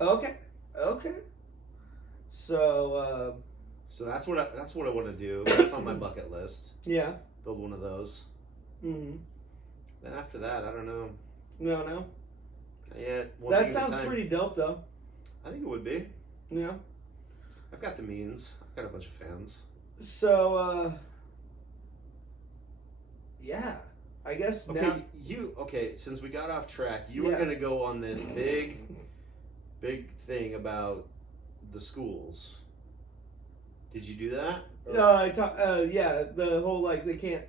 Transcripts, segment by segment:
Okay. Okay. So, So that's what I want to do. That's on my bucket list. yeah. Build one of those. Mm-hmm. Then after that, I don't know. No, no. Not yet. One That thing at a sounds time. pretty dope, though. I think it would be. Yeah. I've got the means. I've got a bunch of fans. So, yeah. I guess Okay, now. Since we got off track, you were Yeah. gonna go on this big thing about the schools. Did you do that? Yeah, the whole like they can't,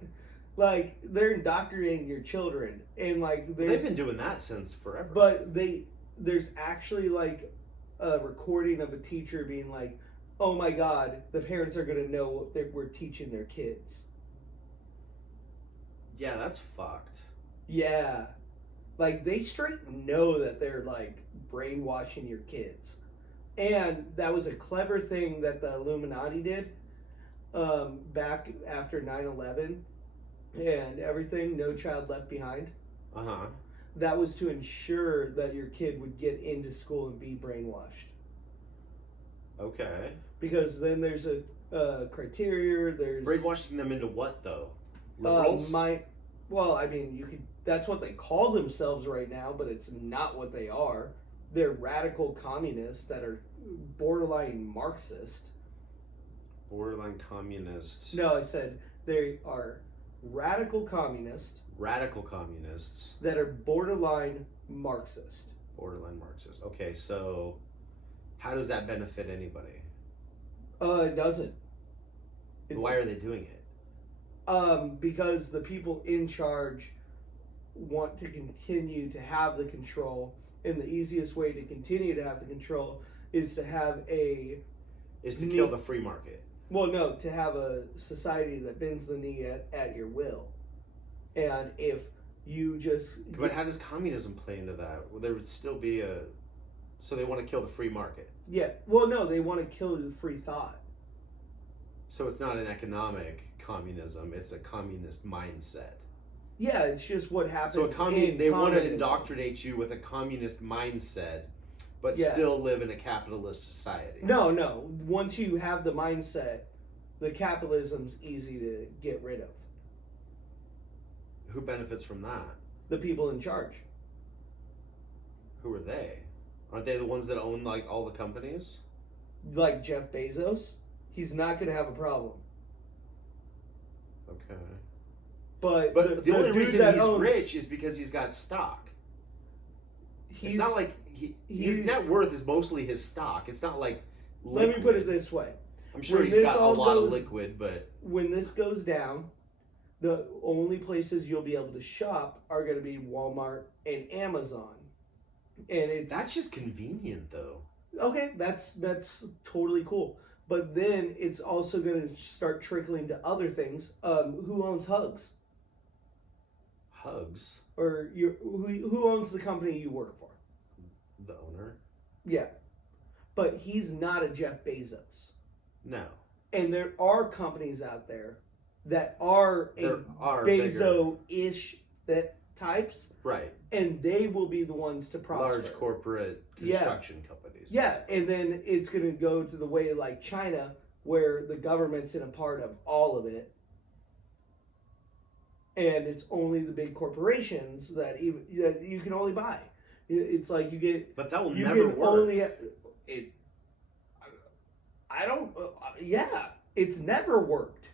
like they're indoctrinating your children, and like They've there's, been doing that since forever. but there's actually like a recording of a teacher being like, "Oh my God, the parents are gonna know what we're teaching their kids." Yeah, that's fucked. Yeah, like they straight know that they're like brainwashing your kids, and that was a clever thing that the Illuminati did, back after 9/11 and everything, No Child Left Behind. Uh huh. That was to ensure that your kid would get into school and be brainwashed. Okay. Because then there's a criteria. There's Brainwashing them into what though? Liberals. well, I mean, you could. That's what they call themselves right now, but it's not what they are. They're radical communists that are borderline Marxist. Borderline communist. No, I said they are radical communists Radical communists. that are borderline Marxist. Borderline Marxist. Okay, so how does that benefit anybody? It doesn't. Why are they doing it? Because the people in charge want to continue to have the control, and the easiest way to continue to have the control is to have Is to kill the free market. well, no, to have a society that bends the knee at your will. And if you just But how does communism play into that? Well, there would still be a. So they want to kill the free market. yeah, well, no, they want to kill the free thought. So it's not an economic communism; it's a communist mindset. Yeah, it's just what happens. So they want to communism. indoctrinate you with a communist mindset, but Yeah. still live in a capitalist society. No. Once you have the mindset, the capitalism's easy to get rid of. Who benefits from that? The people in charge. Who are they? Aren't they the ones that own like all the companies? Like Jeff Bezos, he's not going to have a problem. Okay. But the only dude reason that he's owns- rich is because he's got stock. He's It's not like his net worth is mostly his stock. It's not like liquid. Let me put it this way. I'm sure when he's this got a all lot of goes- liquid, but When this goes down, the only places you'll be able to shop are going to be Walmart and Amazon. And it's that's just convenient though. okay, that's totally cool. But then it's also going to start trickling to other things. Who owns Hugs? Hugs, Or who owns the company you work for? the owner. Yeah. But he's not a Jeff Bezos. No, And there are companies out there that are there are bigger, Bezos-ish that types, right? and they will be the ones to prosper. Large corporate Yeah. construction companies. Yeah, basically. and then it's going to go to the way like China, where the government's in a part of all of it, and it's only the big corporations that you can only buy. It's like you get, But that will you never can work. only it. I don't. Yeah, it's never worked.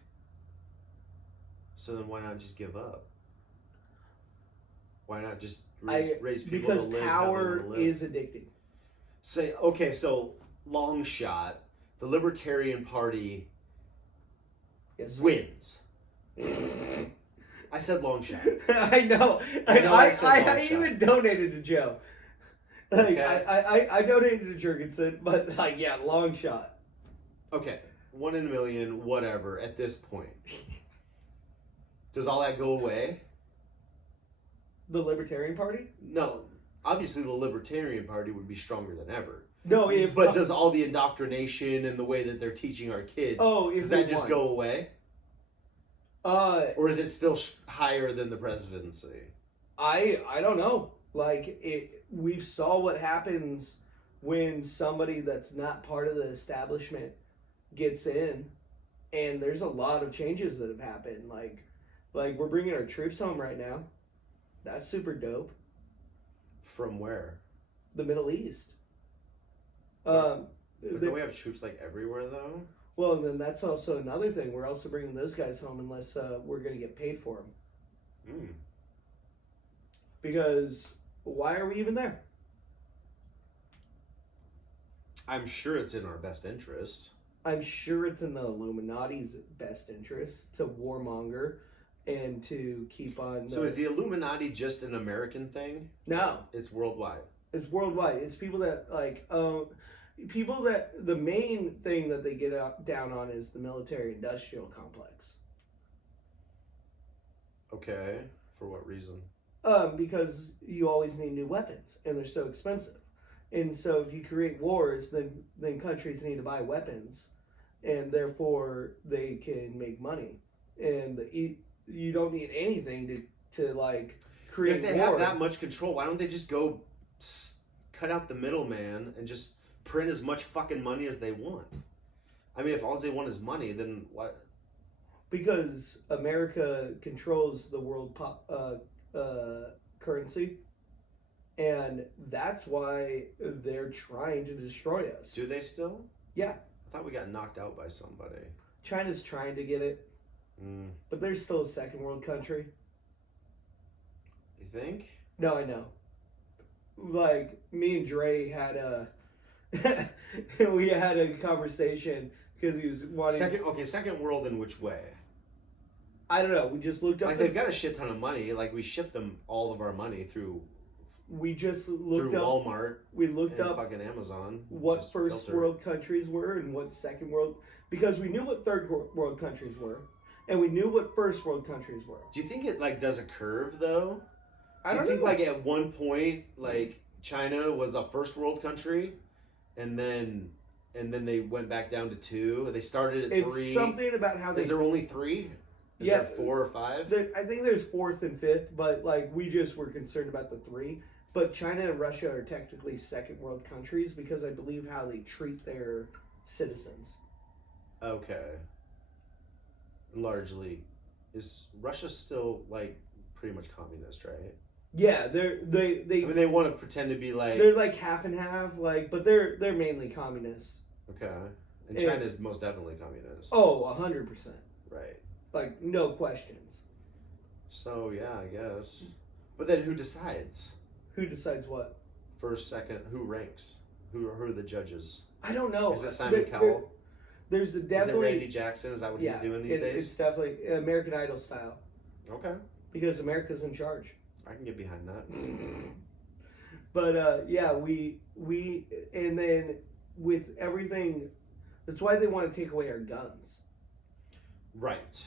So then why not just give up? Why not just raise people Because to live power how they wanna live? is addicting. Say okay, so long shot, the Libertarian Party Yes, sir. wins. I said long shot. I know. I know I said long I shot. even donated to Joe. Like Okay. I donated to Jurgensen, but like yeah, long shot. Okay, 1 in a million, whatever. At this point, does all that go away? The Libertarian Party? No, obviously the Libertarian Party would be stronger than ever. No, But does all the indoctrination and the way that they're teaching our kids, does that just go away? Or is it still higher than the presidency? I don't know. Like we saw what happens when somebody that's not part of the establishment gets in, and there's a lot of changes that have happened. Like we're bringing our troops home right now. That's super dope. From where? The Middle East. But don't we have troops like everywhere though? Well, then that's also another thing. We're also bringing those guys home unless we're going to get paid for them. Mm. Because why are we even there? I'm sure it's in our best interest. I'm sure it's in the Illuminati's best interest to warmonger and to keep on. So is the Illuminati just an American thing? No. It's worldwide. It's worldwide. It's people that people that the main thing that they get down on is the military-industrial complex. Okay. For what reason? Because you always need new weapons, and they're so expensive. And so if you create wars, then countries need to buy weapons, and therefore they can make money. And you don't need anything to like create. If they have that much control, why don't they just go cut out the middleman and just print as much fucking money as they want? I mean, if all they want is money, then what? Because America controls the world currency, and that's why they're trying to destroy us. Do they still? Yeah. I thought we got knocked out by somebody. China's trying to get it, but they're still a second world country. You think? No, I know. Like, me and Dre had we had a conversation because he was wanting... Second world in which way? I don't know. We just looked up... Like, they've got a shit ton of money. Like, we ship them all of our money through... We just looked up... Walmart. We looked up... fucking Amazon. What first world countries were and what second world... Because we knew what third world countries were. And we knew what first world countries were. Do you think it, like, does a curve, though? I don't think, know. Like, at one point, like, China was a first world country, and then they went back down to 2. They started at 3. It's something about how they... Is there only 3? Is there 4 or 5? I think there's 4th and 5th, but, like, we just were concerned about the 3. But China and Russia are technically second world countries because I believe how they treat their citizens. Okay. Largely. Is Russia still, like, pretty much communist, right? Yeah, they I mean, they want to pretend to be like... They're like half and half, like, but they're mainly communist. Okay. And China is most definitely communist. Oh, 100%. Right. Like, no questions. So, yeah, I guess. But then who decides? Who decides what? First, second, who ranks? Who are the judges? I don't know. Is it Simon Cowell? There's definitely... Is it Randy Jackson? Is that what he's doing these days? It's definitely American Idol style. Okay. Because America's in charge. I can get behind that. But yeah, we and then with everything, that's why they want to take away our guns. Right.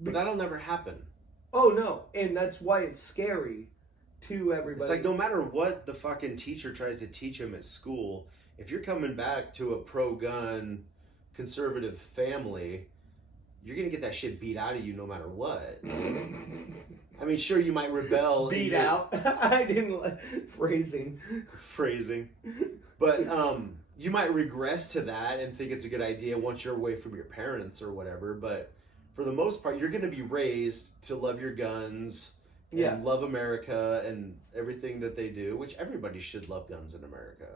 But that'll never happen. Oh no, and that's why it's scary to everybody. It's like no matter what the fucking teacher tries to teach them at school, if you're coming back to a pro-gun conservative family, you're gonna get that shit beat out of you no matter what. I mean, sure, you might rebel. Beat out. I didn't like phrasing. But you might regress to that and think it's a good idea once you're away from your parents or whatever. But for the most part, you're going to be raised to love your guns and love America and everything that they do, which everybody should love guns in America.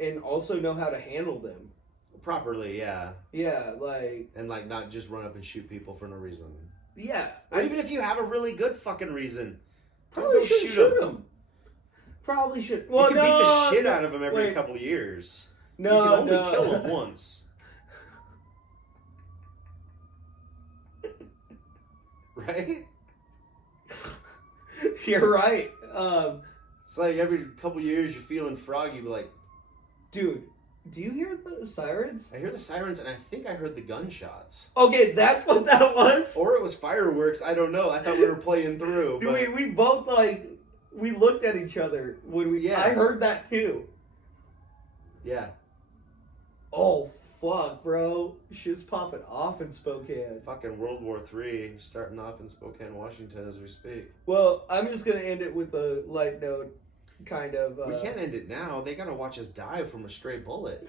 And also know how to handle them. Properly, yeah. Yeah, like... And, like, not just run up and shoot people for no reason. Yeah. Or even if you have a really good fucking reason. Probably should shoot them. Probably should. Well, you can beat the shit out of them every couple of years. No, you can only kill them once. Right? You're right. It's like every couple of years you're feeling froggy, you be like... Dude, do you hear the sirens? I hear the sirens, and I think I heard the gunshots. Okay, that's what that was? Or it was fireworks, I don't know. I thought we were playing through. But... We both, like, we looked at each other when we... Yeah. I heard that, too. Yeah. Oh, fuck, bro. Shit's popping off in Spokane. Fucking World War III starting off in Spokane, Washington as we speak. Well, I'm just going to end it with a light note. kind of. We can't end it now. They gotta watch us die from a stray bullet.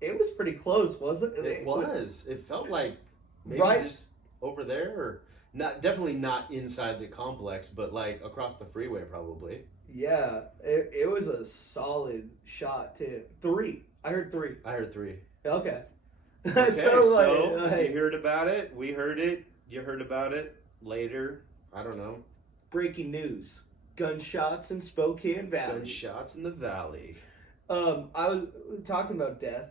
It was pretty close, wasn't it? It was. It felt like maybe Right. just over there, or not. Definitely not inside the complex, but like across the freeway, probably. Yeah, it was a solid shot too. 3. I heard 3. I heard 3. Okay. Okay, so like, you heard about it. We heard it. You heard about it later. I don't know. breaking news: gunshots in Spokane Valley. Gunshots in the valley. I was talking about death.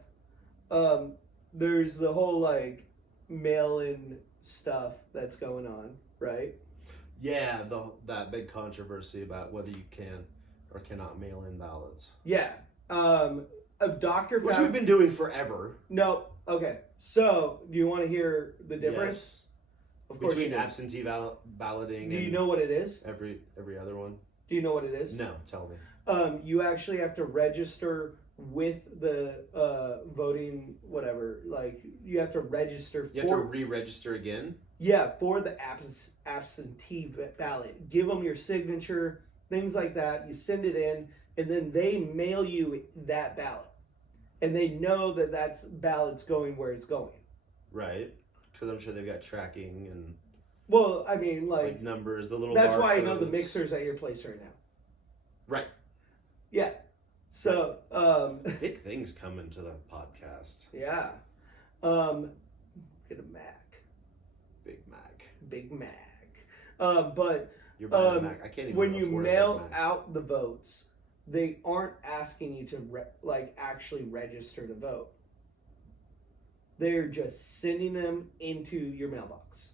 There's the whole like mail-in stuff that's going on, right? Yeah, that big controversy about whether you can or cannot mail in ballots. Yeah. A doctor Which found... we've been doing forever. No. Okay. So, do you want to hear the difference? Yes. Of course. Between you do. absentee balloting Do you and know what it is? every other one? Do you know what it is? No, tell me. You actually have to register with the voting, whatever. Like, you have to register You have to re-register again? Yeah, for the absentee ballot. Give them your signature, things like that. You send it in, and then they mail you that ballot. And they know that ballot's going where it's going. Right. Because I'm sure they've got tracking and Well, I mean, like numbers, the little that's why I know the barcodes. mixer's at your place right now. Right. Yeah. So, Big things coming to the podcast. yeah. Get a Mac. Big Mac. Big Mac. But You're buying a Mac. I can't even when you afford a Big mail Mac. out the votes, they aren't asking you to actually register to vote. They're just sending them into your mailbox.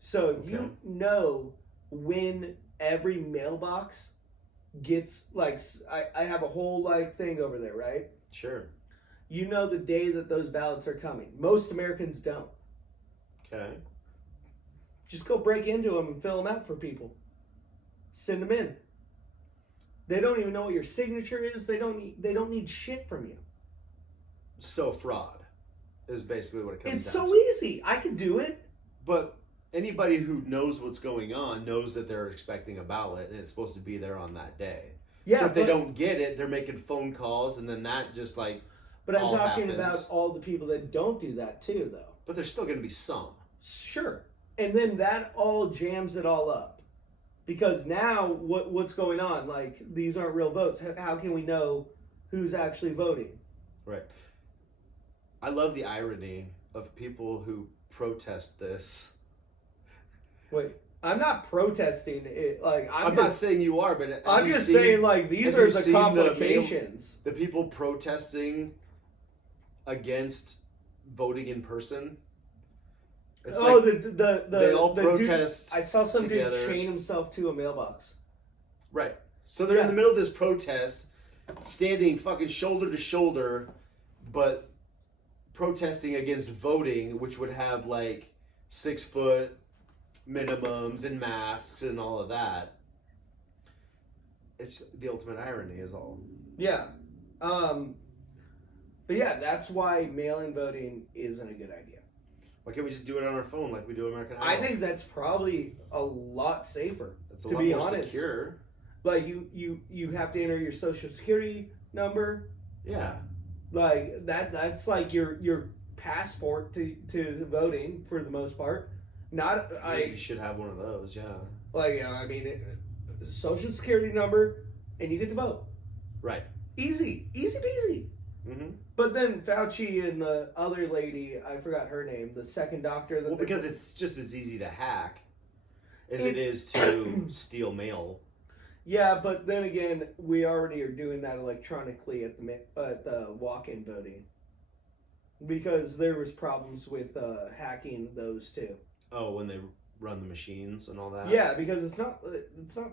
So if you know when every mailbox gets like I have a whole like thing over there, right? Sure. You know the day that those ballots are coming. Most Americans don't. Okay. Just go break into them and fill them out for people. Send them in. They don't even know what your signature is. They don't need shit from you. So fraud is basically what it comes It's down so to. easy. I could do it. But anybody who knows what's going on knows that they're expecting a ballot and it's supposed to be there on that day. Yeah. So if they don't get it, they're making phone calls and then that just like But I'm all talking happens. about all the people that don't do that too, though. But there's still going to be some. Sure. And then that all jams it all up. Because now what's going on? Like, these aren't real votes. How can we know who's actually voting? Right. I love the irony of people who protest this. Wait, I'm not protesting it. Like, I'm not saying you are, but I'm just saying, like, these have are you the seen complications. The people protesting against voting in person. It's Oh, like they all the protest dude, I saw some together. dude chain himself to a mailbox. Right. So they're in the middle of this protest, standing fucking shoulder to shoulder, but protesting against voting, which would have like 6 foot minimums and masks and all of that. It's the ultimate irony is all. Yeah. But yeah, that's why mail-in voting isn't a good idea. Why can't we just do it on our phone like we do American Idol? I think that's probably a lot safer. It's a to lot be more honest. secure. Like you have to enter your social security number. Yeah. Like that's like your passport to voting for the most part. Not You should have one of those, yeah. like I mean social security number and you get to vote. Right. Easy peasy. Mm-hmm. But then Fauci and the other lady, I forgot her name, the second doctor. Well, because it's easy to hack as it is to steal mail. Yeah, but then again, we already are doing that electronically at the walk-in voting because there was problems with hacking those too. Oh, when they run the machines and all that? Yeah, because it's not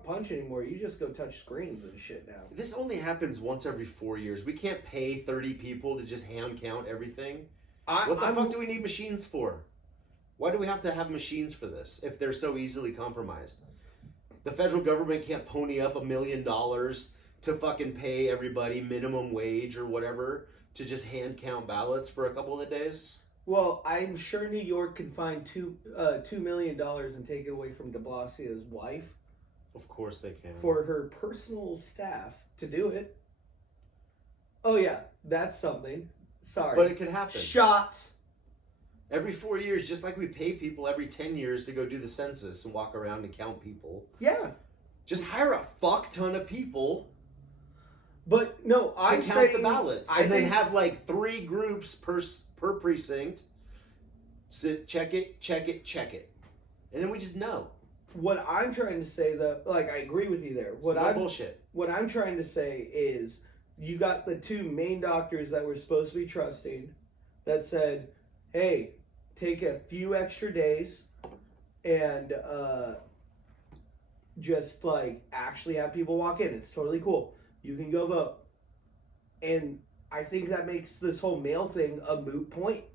punch anymore. You just go touch screens and shit now. This only happens once every 4 years. We can't pay 30 people to just hand count everything. What the fuck do we need machines for? Why do we have to have machines for this if they're so easily compromised? The federal government can't pony up $1 million to fucking pay everybody minimum wage or whatever to just hand count ballots for a couple of days? Well, I'm sure New York can find $2 million and take it away from de Blasio's wife. Of course they can. for her personal staff to do it. Oh yeah, that's something. Sorry. But it could happen. Shots. Every 4 years, just like we pay people every 10 years to go do the census and walk around and count people. Yeah. Just hire a fuck ton of people. But no, I count the ballots, and then have like 3 groups per precinct. Sit, check it, and then we just know. What I'm trying to say, though, like I agree with you there. Bullshit. What I'm trying to say is, you got the 2 main doctors that were supposed to be trusting, that said, "Hey, take a few extra days, and just like actually have people walk in. It's totally cool. You can go vote." And I think that makes this whole mail thing a moot point.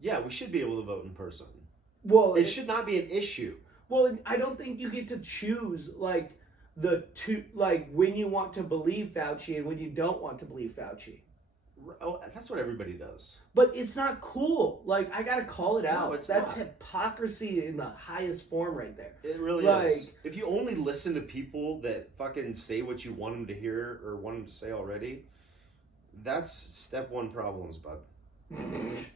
Yeah, we should be able to vote in person. Well, it should not be an issue. Well, I don't think you get to choose like when you want to believe Fauci and when you don't want to believe Fauci. Oh, that's what everybody does. But it's not cool. Like, I gotta call it out. That's not. Hypocrisy in the highest form right there. It really is. If you only listen to people that fucking say what you want them to hear or want them to say already, that's step 1 problems, bud.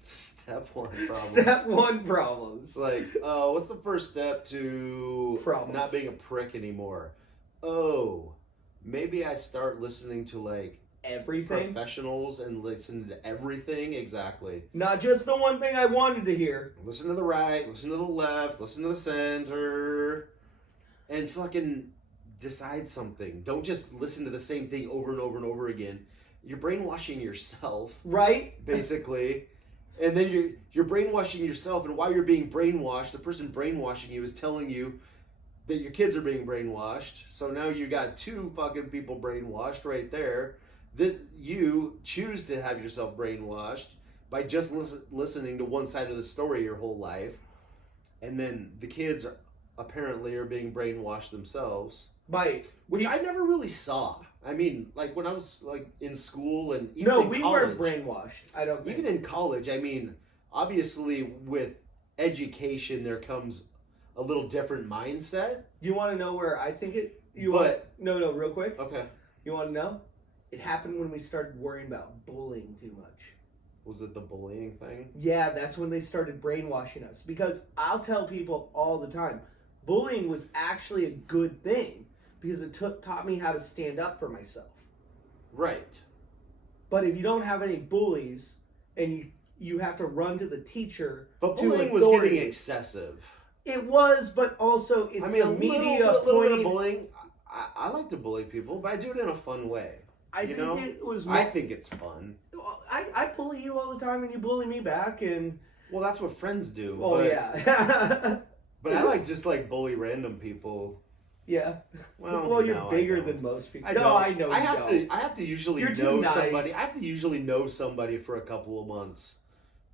Step 1 problems. Step 1 problems. It's like, what's the first step to problems. Not being a prick anymore? Oh, maybe I start listening to like everything, professionals, and listen to everything. Exactly. Not just the one thing I wanted to hear. Listen to the right, listen to the left, listen to the center, and fucking decide something. Don't just listen to the same thing over and over and over again. You're brainwashing yourself, right? Basically, and then you're brainwashing yourself. And while you're being brainwashed, the person brainwashing you is telling you that your kids are being brainwashed. So now you got 2 fucking people brainwashed right there. You choose to have yourself brainwashed by just listening to one side of the story your whole life, and then the kids apparently are being brainwashed themselves. Which I never really saw. I mean, like when I was like in school and even in college. No, we weren't brainwashed. I don't think. Even in college, I mean, obviously with education there comes a little different mindset. You want to know where I think it? No, real quick. Okay. You want to know? It happened when we started worrying about bullying too much. Was it the bullying thing? Yeah, that's when they started brainwashing us. Because I'll tell people all the time, bullying was actually a good thing because it taught me how to stand up for myself. Right. But if you don't have any bullies and you have to run to the teacher, but bullying was getting excessive. It was, but also it's the media little bit of bullying. I like to bully people, but I do it in a fun way. I think it's fun. I bully you all the time, and you bully me back, and well, that's what friends do. Oh, but, yeah. But I just bully random people. Yeah. Well, you're bigger than most people. I know. I have to usually know somebody. I have to usually know somebody for a couple of months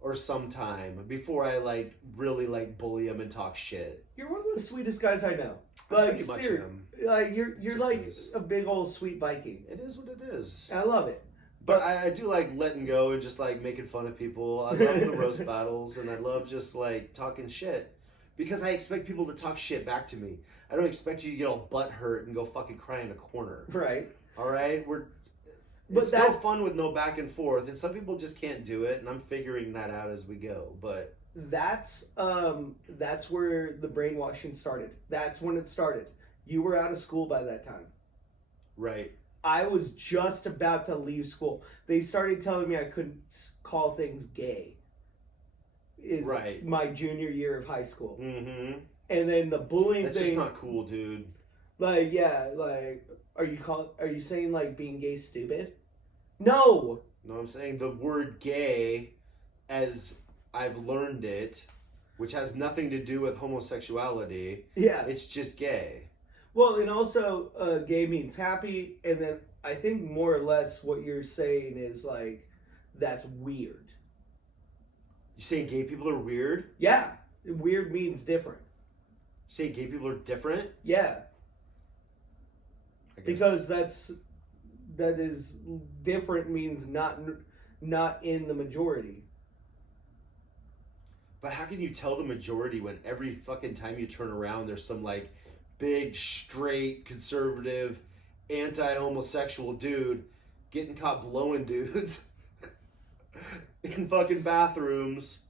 or some time before I really bully them and talk shit. You're one of the sweetest guys I know. Like, seriously, you're like a big old sweet Viking. It is what it is. I love it. But I do like letting go and just making fun of people. I love the roast battles, and I love just talking shit. Because I expect people to talk shit back to me. I don't expect you to get all butt hurt and go fucking cry in a corner. Right. All right? It's no fun with no back and forth, and some people just can't do it, and I'm figuring that out as we go. But that's where the brainwashing started. That's when it started. You were out of school by that time. Right. I was just about to leave school. They started telling me I couldn't call things gay. Right. My junior year of high school. Mm-hmm. And then the bullying That's thing. That's just not cool, dude. Are you saying being gay stupid? No. No, I'm saying the word gay, as I've learned it, which has nothing to do with homosexuality. Yeah. It's just gay. Well, and also gay means happy, and then I think more or less what you're saying is that's weird. You saying gay people are weird? Yeah. Weird means different. You saying gay people are different? Yeah. Because that is different means not in the majority. But how can you tell the majority when every fucking time you turn around there's some big, straight, conservative, anti-homosexual dude getting caught blowing dudes in fucking bathrooms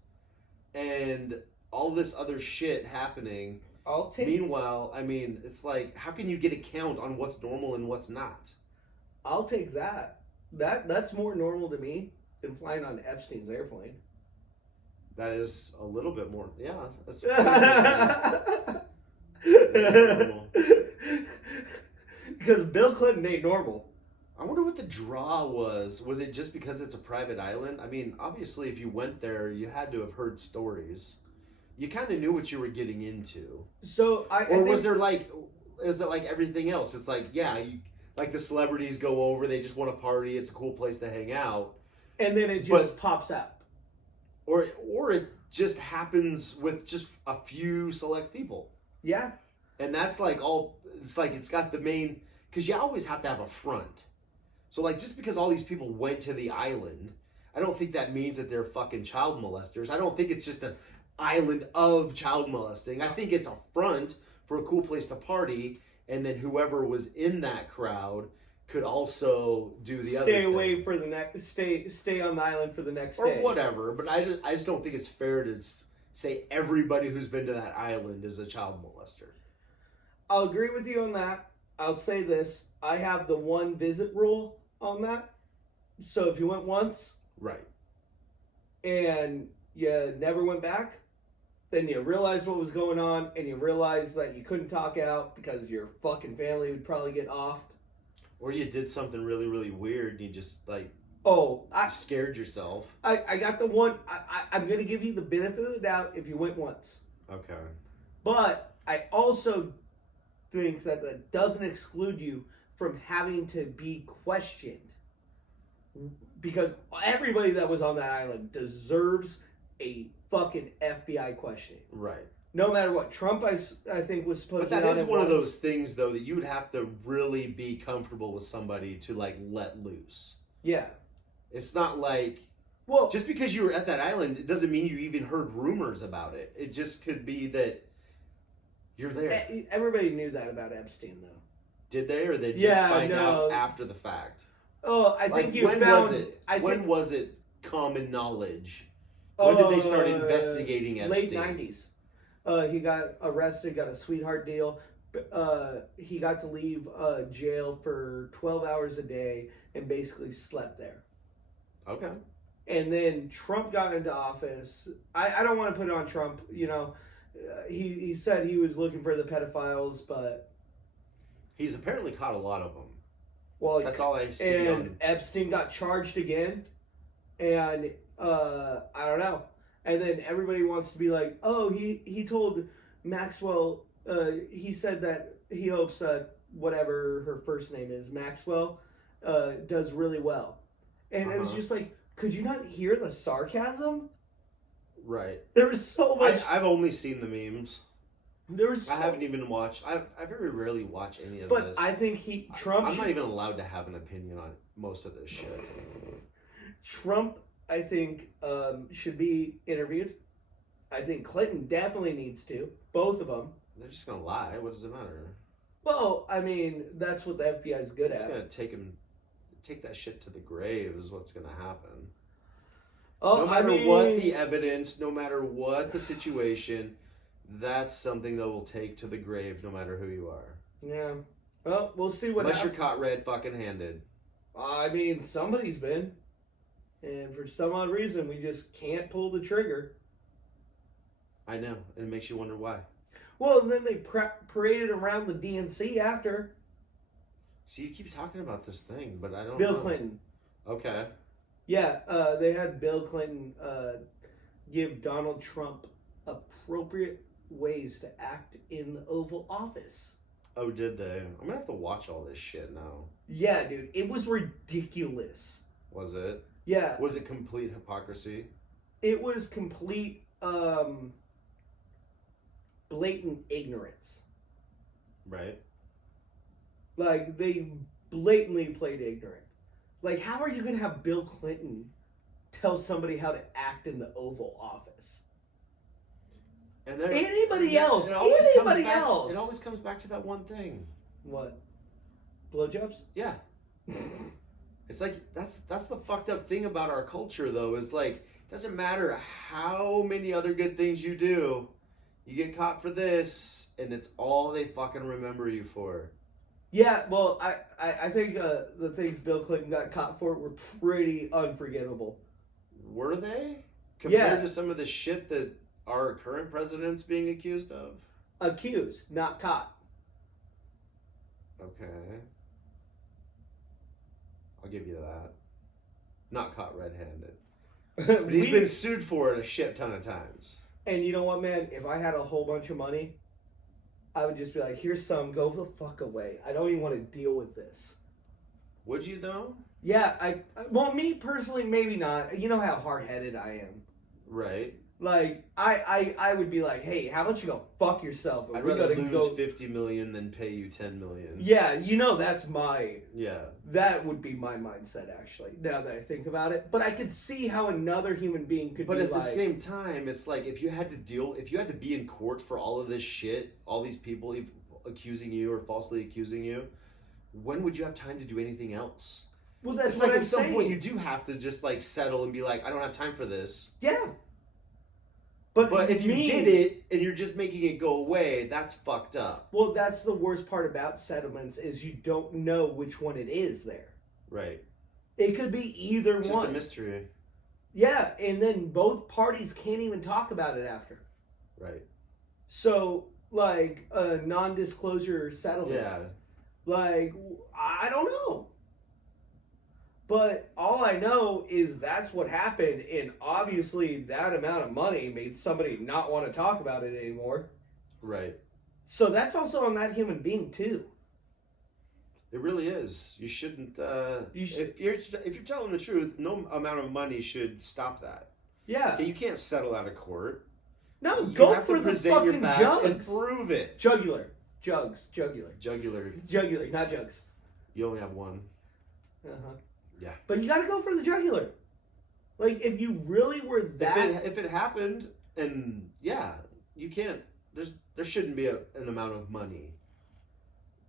and all this other shit happening. Meanwhile, I mean, it's like, how can you get a count on what's normal and what's not? I'll take that. That's more normal to me than flying on Epstein's airplane. That is a little bit more. Yeah, that's normal. Because Bill Clinton ain't normal. I wonder what the draw was. Was it just because it's a private island? I mean, obviously, if you went there, you had to have heard stories. You kind of knew what you were getting into. So was there like, is it like everything else? It's like, yeah, like the celebrities go over, they just want to party. It's a cool place to hang out, and then it just pops up, or it just happens with just a few select people. Yeah, and that's like all. It's like it's got the main, because you always have to have a front. So like just because all these people went to the island, I don't think that means that they're fucking child molesters. I don't think it's just an island of child molesting. I think it's a front for a cool place to party, and then whoever was in that crowd could also do the other thing. Stay away for the next. Stay on the island for the next or day, or whatever. But I just don't think it's fair to say everybody who's been to that island is a child molester. I'll agree with you on that. I'll say this: I have the one visit rule on that. So if you went once, right, and you never went back, then you realized what was going on, and you realized that you couldn't talk out because your fucking family would probably get offed. Or you did something really, really weird, and you just like scared yourself. I got the one. I'm gonna give you the benefit of the doubt if you went once. Okay. But I also think that doesn't exclude you from having to be questioned, because everybody that was on that island deserves a fucking FBI questioning. Right. No matter what. Trump, I think, was supposed to. But that is one of those things, though, that you would have to really be comfortable with somebody to like let loose. Yeah. It's not like, well, just because you were at that island, it doesn't mean you even heard rumors about it. It just could be that you're there. Everybody knew that about Epstein, though. Did they, or they just find out after the fact? Oh, I think when was it common knowledge? When did they start investigating Epstein? Late 90s. He got arrested, got a sweetheart deal. He got to leave jail for 12 hours a day and basically slept there. Okay. And then Trump got into office. I don't want to put it on Trump. You know, he said he was looking for the pedophiles, but he's apparently caught a lot of them. Well, that's all I see. And Epstein got charged again, and I don't know. And then everybody wants to be like, oh, he told Maxwell. He said that he hopes whatever her first name is, Maxwell, does really well. And it was just like, could you not hear the sarcasm? Right. There was so much. I've only seen the memes. I haven't even watched. I very rarely watch any of this. But I think Trump. I'm not even allowed to have an opinion on most of this shit. Trump, I think, should be interviewed. I think Clinton definitely needs to. Both of them. They're just gonna lie. What does it matter? Well, I mean, that's what the FBI is good at. It's gonna take that shit to the grave is what's gonna happen. Oh, no matter what the evidence, no matter what the situation, that's something that will take to the grave, no matter who you are. Yeah. Well, we'll see what happens. Unless you're caught red-fucking-handed. I mean, somebody's been. And for some odd reason, we just can't pull the trigger. I know. And it makes you wonder why. Well, then they paraded around the DNC after. See, you keep talking about this thing, but I don't know. Bill Clinton. Okay. Yeah, they had Bill Clinton give Donald Trump appropriate ways to act in the Oval Office. Oh, did they? I'm going to have to watch all this shit now. Yeah, dude. It was ridiculous. Was it? Yeah. Was it complete hypocrisy? It was complete blatant ignorance. Right. Like, they blatantly played ignorant. Like, how are you going to have Bill Clinton tell somebody how to act in the Oval Office? And anybody else. It always comes back to that one thing. What? Blowjobs? Yeah. It's like that's the fucked up thing about our culture, though. Is like it doesn't matter how many other good things you do, you get caught for this, and it's all they fucking remember you for. Yeah, well, I think the things Bill Clinton got caught for were pretty unforgivable. Were they? Compared to some of the shit that our current president's being accused of? Accused, not caught. Okay. I'll give you that. Not caught red-handed. But he's been sued for it a shit ton of times. And you know what, man? If I had a whole bunch of money, I would just be like, here's some, go the fuck away. I don't even want to deal with this. Would you, though? Yeah, well, me personally, maybe not. You know how hard-headed I am. Right. Like, I would be like, hey, how about you go fuck yourself? I'd rather lose $50 million than pay you $10 million. Yeah, you know that's my... Yeah. That would be my mindset, actually, now that I think about it. But I could see how another human being could be like... But at the same time, it's like, if you had to be in court for all of this shit, all these people accusing you or falsely accusing you, when would you have time to do anything else? Well, that's it's what like I'm at some saying. point you do have to just like settle and be like, I don't have time for this. Yeah. But if you did it and you're just making it go away, that's fucked up. Well, that's the worst part about settlements is you don't know which one it is there. Right. It could be either it's one. Just a mystery. Yeah, and then both parties can't even talk about it after. Right. So, like, a non-disclosure settlement. Yeah. Like, I don't know. But all I know is that's what happened, and obviously that amount of money made somebody not want to talk about it anymore. Right. So that's also on that human being too. It really is. You shouldn't. If you're telling the truth, no amount of money should stop that. Yeah. Okay, you can't settle out of court. No, you go have for to the present fucking your facts jugs. and prove it. Jugular. Jugular, not jugs. You only have one. Uh-huh. Yeah. But you gotta go for the jugular. Like, if you really were that... If it happened, and yeah, you can't... There shouldn't be an amount of money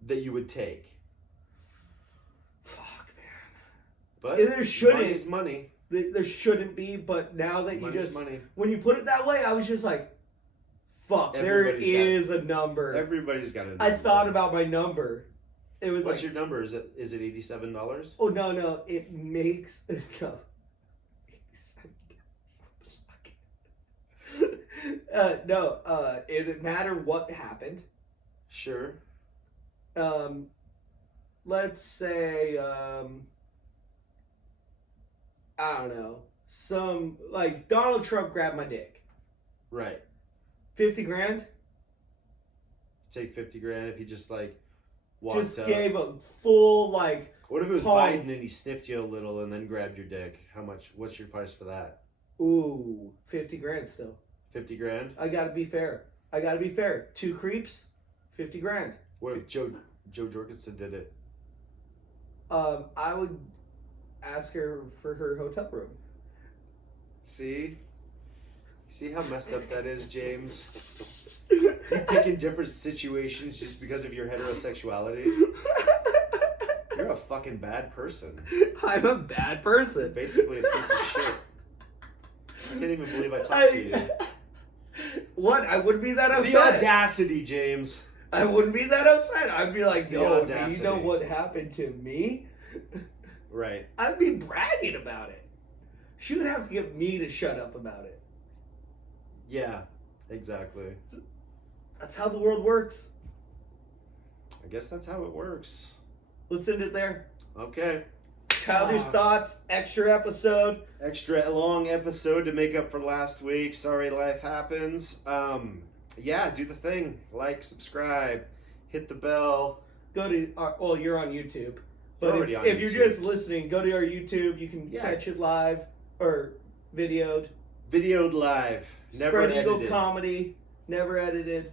that you would take. Fuck, man. But there shouldn't. Money's money. There shouldn't be, but now that Money's you just... money. When you put it that way, I was just like, fuck, there is a number. Everybody's got a number. I thought about my number. It was What's your number? Is it $87? Oh, no. It makes... No. It didn't matter what happened. Sure. Let's say, I don't know, like, Donald Trump grabbed my dick. Right. 50 grand? Take 50 grand if you just, like, walked just up. Gave a full, like... What if it was palm. Biden and he sniffed you a little and then grabbed your dick? What's your price for that? Ooh, 50 grand still. 50 grand? I gotta be fair. 2 creeps, 50 grand. What if Joe Jorgensen did it? I would ask her for her hotel room. See how messed up that is, James? You picking different situations just because of your heterosexuality? You're a fucking bad person. I'm a bad person. Basically a piece of shit. I can't even believe I talked to you. What? I wouldn't be that upset. The audacity, James. I wouldn't be that upset. I'd be like, yo, do you know what happened to me? Right. I'd be bragging about it. She would have to get me to shut up about it. Yeah, exactly. That's how the world works. I guess that's how it works. Let's end it there. Okay. Childish thoughts, extra episode. Extra long episode to make up for last week. Sorry, life happens. Yeah, do the thing. Like, subscribe, hit the bell. Go to you're on YouTube. But if you're just listening, go to our YouTube. You can catch it live or videoed. Videoed live. Never Spread edited. Eagle comedy. Never edited.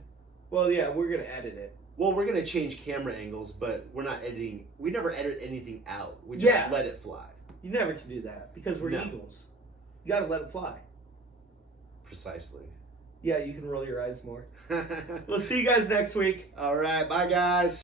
Well, yeah, we're gonna edit it. Well, we're gonna change camera angles, but we're not editing. We never edit anything out. We just let it fly. You never can do that because we're eagles. You gotta let it fly. Precisely. Yeah, you can roll your eyes more. We'll see you guys next week. All right, bye guys.